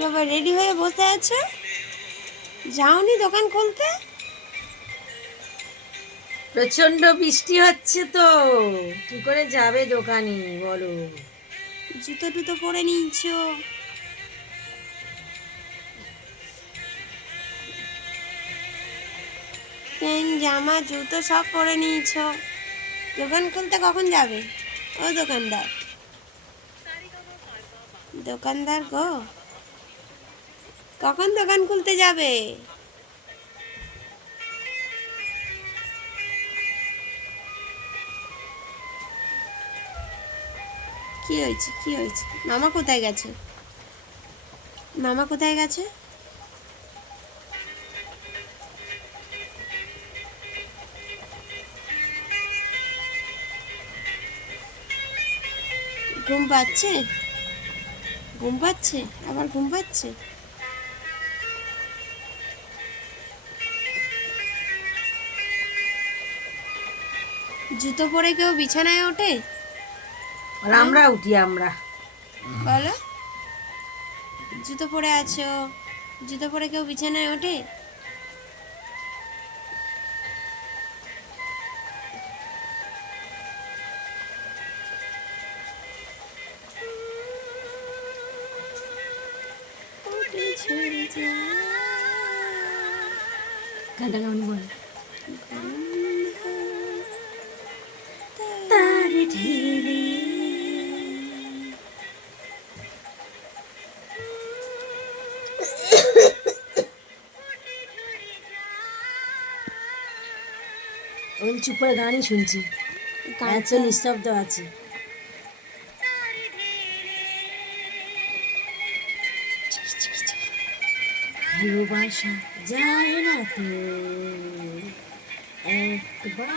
বাবা রেডি হয়ে বসে আছো, যাওনি দোকান খুলতে? প্রচন্ড বৃষ্টি হচ্ছে তো, কি করে যাবে দোকানে বলো? জুতো টুতো পরে নিয়েছো? প্যান্ট জামা জুতো সব পরে নিয়েছো, দোকান খুলতে কখন যাবে? ও দোকানদার, দোকানদার গো, কখন দোকান খুলতে যাবে? কি হয়েছে, কি হয়েছে? মামা কোথায় গেছে? মামা কোথায় গেছে? ঘুম পাচ্ছে? ঘুম পাচ্ছে? আবার ঘুম পাচ্ছে? জুতো পরে কেউ বিছানায় ওঠে? আর হ্যাঁ আমরা উঠি আমরা। বলো, জুতো পরে আছো, জুতো পরে কেউ বিছানায় ওঠে? ওঠে ঝরে যায় গানটা কেমন বল? গন্ধ তার তার ঢেলে আমি চুপ করে গানই শুনছি, এত গানটা নিঃশব্দ আছে। ভালোবাসা যায় না তো একবার।